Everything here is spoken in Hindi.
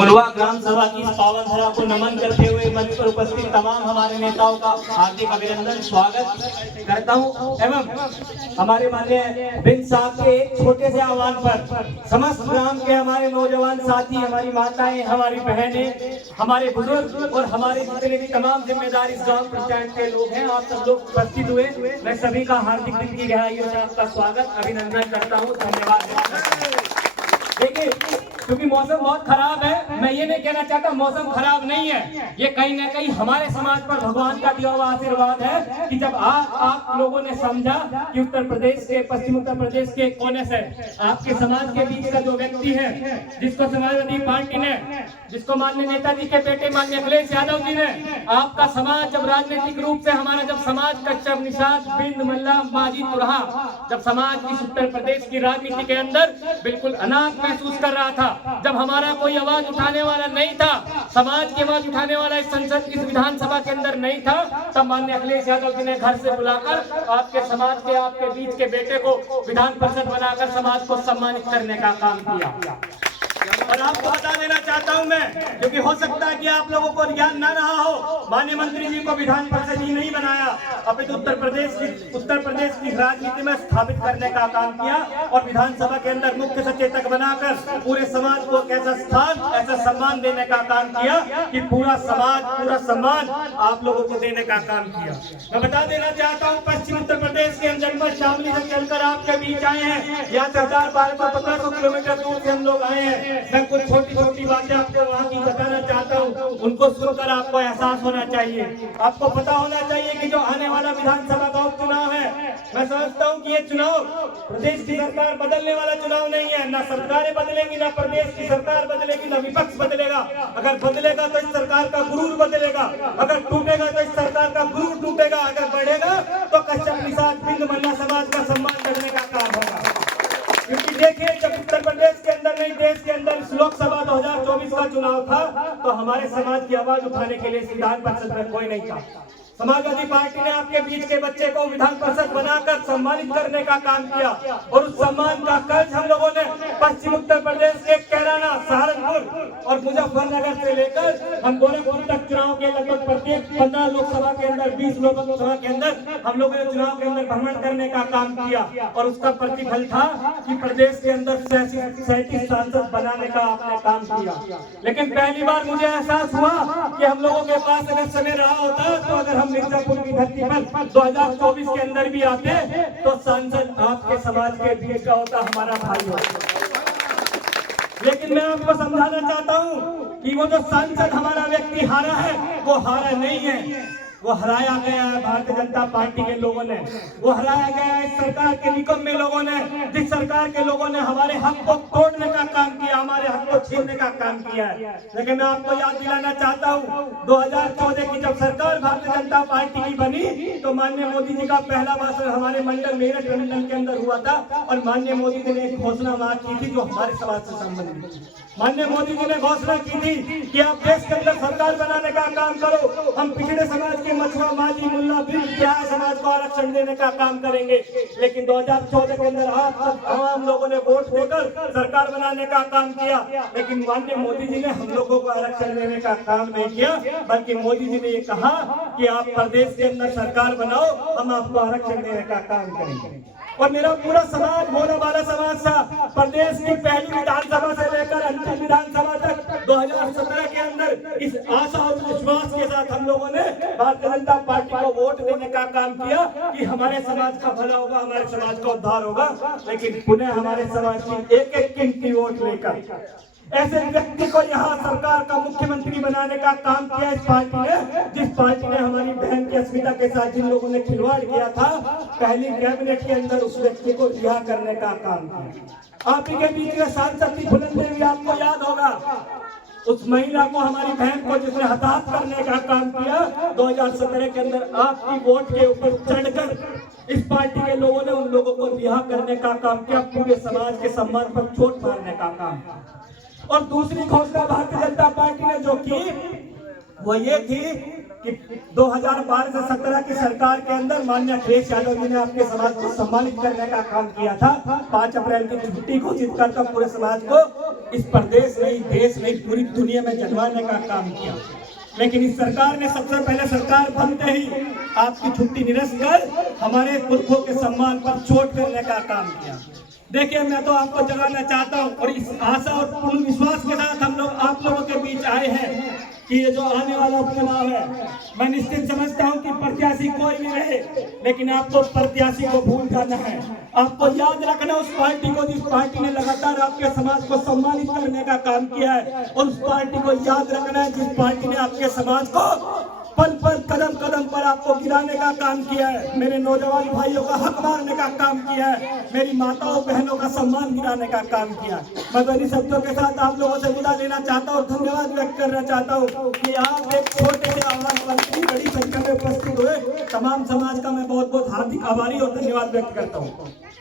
मुलवा ग्राम सभा की पावन धरा को नमन करते हुए मंच पर उपस्थित तमाम हमारे नेताओं का हार्दिक अभिनंदन स्वागत करता हूं एवं हमारे माननीय बिन साहब के एक छोटे से आह्वान पर समस्त ग्राम के हमारे नौजवान साथी, हमारी माताएं, हमारी बहनें, हमारे बुजुर्ग और हमारे जितने भी तमाम जिम्मेदार इस ग्राम पंचायत के लोग हैं, आप सब लोग उपस्थित हुए, मैं सभी का हार्दिक दिल की गहराइयों से आपका स्वागत अभिनंदन करता हूँ। धन्यवाद। देखिए, क्योंकि मौसम बहुत खराब है, मैं ये नहीं कहना चाहता मौसम खराब नहीं है, ये कहीं ना कहीं हमारे समाज पर भगवान का दिया हुआ आशीर्वाद है कि जब आप लोगों ने समझा कि उत्तर प्रदेश के, पश्चिम उत्तर प्रदेश के कोने से आपके समाज के बीच का जो व्यक्ति है, जिसको समाजवादी पार्टी ने, जिसको माननीय नेताजी के बेटे माननीय अखिलेश यादव जी ने, आपका समाज जब राजनीतिक रूप से हमारा जब समाज कच्चर निषाद बिंद मल्ला माजी तुरहा, जब समाज इस उत्तर प्रदेश की राजनीति के अंदर बिल्कुल अनाथ महसूस कर रहा था, जब हमारा कोई आवाज उठाने वाला नहीं था, समाज की आवाज उठाने वाला इस संसद इस विधानसभा के अंदर नहीं था, तब माननीय अखिलेश यादव जी ने घर से बुलाकर आपके समाज के, आपके बीच के बेटे को विधान परिषद बनाकर समाज को सम्मानित करने का काम किया। और आपको बता देना चाहता हूं मैं, क्योंकि हो सकता है कि आप लोगों को ज्ञान न रहा हो, माननीय मंत्री जी को विधान परिषद ही नहीं बनाया, अपितु उत्तर प्रदेश की राजनीति में स्थापित करने का काम किया और विधानसभा के अंदर मुख्य सचेतक बनाकर पूरे समाज को एक ऐसा स्थान, ऐसा सम्मान देने का काम किया कि पूरा समाज, पूरा सम्मान आप लोगों को देने का काम किया। मैं बता देना चाहता हूँ, पश्चिम उत्तर प्रदेश के अंदर में शामली से चलकर आपके बीच आए हैं, यहाँ से 1000-1200 किलोमीटर दूर से हम लोग आए हैं। मैं कुछ छोटी छोटी बातें आपको वहाँ की बताना चाहता हूँ, उनको सुनकर आपको एहसास होना चाहिए, आपको पता होना चाहिए कि जो आने वाला विधानसभा का उपचुनाव है, मैं समझता हूँ कि ये चुनाव प्रदेश की सरकार बदलने वाला चुनाव नहीं है, ना सरकारें बदलेंगी, ना प्रदेश की सरकार बदलेगी, ना विपक्ष बदलेगा। अगर बदलेगा तो इस सरकार का गुरूर बदलेगा, अगर टूटेगा तो इस सरकार का गुरूर टूटेगा, अगर बढ़ेगा तो कच्चर निषाद बिंद मल्ला समाज का सम्मान करने का काम होगा। क्योंकि देखिए, जब उत्तर प्रदेश के अंदर नहीं देश के अंदर लोकसभा 2024 का चुनाव था, तो हमारे समाज की आवाज उठाने के लिए विधान परिषद में कोई नहीं था। समाजवादी पार्टी ने आपके बीच के बच्चे को विधान परिषद बनाकर सम्मानित करने का काम किया और उस सम्मान का कर्ज हम लोगों ने पश्चिम उत्तर प्रदेश के कैराना, सहारनपुर और मुजफ्फरनगर से लेकर हम गोरखपुर तक चुनाव के लगभग प्रत्येक 15 लोकसभा के अंदर, 20 लोकसभा के अंदर हम लोगों ने चुनाव के अंदर भ्रमण करने का काम किया और उसका प्रतिफल था कि प्रदेश के अंदर 37 सांसद बनाने का आपने काम किया। लेकिन पहली बार मुझे एहसास हुआ कि हम लोगों के पास अगर समय रहा होता, तो अगर हम मिर्जापुर की धरती पर 2024 के अंदर भी आते तो सांसद आपके समाज के बीच का होता, हमारा भाई होता। लेकिन मैं आपको समझाना चाहता हूं कि वो जो सांसद हमारा व्यक्ति हारा है, वो हारा नहीं है, वो हराया गया है भारतीय जनता पार्टी के लोगों ने, वो हराया गया है इस सरकार के निकम्मे लोगों ने, जिस सरकार के लोगों ने हमारे हक को तोड़ने का काम किया, हमारे हक को छीनने का काम किया है। लेकिन मैं आपको याद दिलाना चाहता हूँ, 2014 की जब सरकार भारतीय जनता पार्टी की बनी, तो माननीय मोदी जी का पहला भाषण हमारे मंडल, मेरठ मंडल के अंदर हुआ था और माननीय मोदी जी ने एक घोषणा वहां की थी जो हमारे समाज से संबंधित थी। माननीय मोदी जी ने घोषणा की थी कि आप देश के अंदर सरकार बनाने का काम करो, हम पिछड़े समाज के मछुआ, माजी, मुल्ला, बिहार समाज को आरक्षण देने का काम करेंगे। लेकिन 2014 के अंदर आप तमाम लोगों ने वोट देकर सरकार बनाने का काम किया, लेकिन माननीय मोदी जी ने हम लोगों को आरक्षण देने का काम नहीं किया, बल्कि मोदी जी ने ये कहा कि आप प्रदेश के अंदर सरकार बनाओ, हम आपको आरक्षण देने का काम करेंगे। और मेरा पूरा समाज, भोला वाला समाज था, प्रदेश की पहली विधानसभा से लेकर अंतिम विधानसभा तक 2017 के अंदर इस आशा और विश्वास के साथ हम लोगों ने भारतीय जनता पार्टी को वोट देने का काम किया कि हमारे समाज का भला होगा, हमारे समाज का उद्धार होगा। लेकिन पुनः हमारे समाज की एक एक कीमती वोट लेकर ऐसे व्यक्ति को यहाँ सरकार का मुख्यमंत्री बनाने का काम किया इस पार्टी ने, जिस पार्टी ने हमारी बहन की अस्मिता के साथ जिन लोगों ने खिलवाड़ किया था, पहली कैबिनेट के अंदर उस व्यक्ति को रिहा करने का काम किया। आप ही के बीच में सांसद थी फूलन देवी, आपको याद होगा, उस महिला को, हमारी बहन को, जिसने हताहत करने का काम किया 2017 के अंदर, आपकी वोट के ऊपर चढ़कर इस पार्टी के लोगों ने उन लोगों को रिहा करने का काम किया, पूरे समाज के सम्मान पर चोट मारने का काम। और दूसरी घोषणा भारतीय जनता पार्टी ने जो की वो ये थी कि 2012 से 17 की सरकार के अंदर माननीय अखिलेश यादव जी ने आपके समाज को सम्मानित करने का काम किया था। 5 अप्रैल की छुट्टी घोषित कर पूरे समाज को इस प्रदेश नहीं, देश नहीं, पूरी दुनिया में जन्माने का काम किया। लेकिन इस सरकार ने सबसे पहले सरकार बनते ही आपकी छुट्टी निरस्त कर हमारे पुरखों के सम्मान पर चोट करने का काम किया। देखिए, मैं तो आपको जगाना चाहता हूं और इस आशा और पूर्ण विश्वास के साथ हम लोग आप लोगों के बीच आए हैं कि ये जो आने वाला उपचुनाव है, मैं निश्चित समझता हूं कि प्रत्याशी कोई भी रहे, लेकिन आपको प्रत्याशी को भूल जाना है। आपको याद रखना उस पार्टी को जिस पार्टी ने लगातार आपके समाज को सम्मानित करने का काम किया है, और उस पार्टी को याद रखना है जिस पार्टी ने आपके समाज को पल पल कदम कदम पर आपको गिराने का काम किया है, मेरे नौजवान भाइयों का हक मारने का काम किया है, मेरी माताओं बहनों का सम्मान गिराने का काम किया है। मैं तो इन शब्दों के साथ आप लोगों से विदा लेना चाहता हूँ, धन्यवाद व्यक्त करना चाहता हूँ कि आप एक छोटे से आह्वान पर इतनी बड़ी संख्या में उपस्थित हुए। तमाम समाज का मैं बहुत बहुत हार्दिक आभारी और धन्यवाद व्यक्त करता हूँ।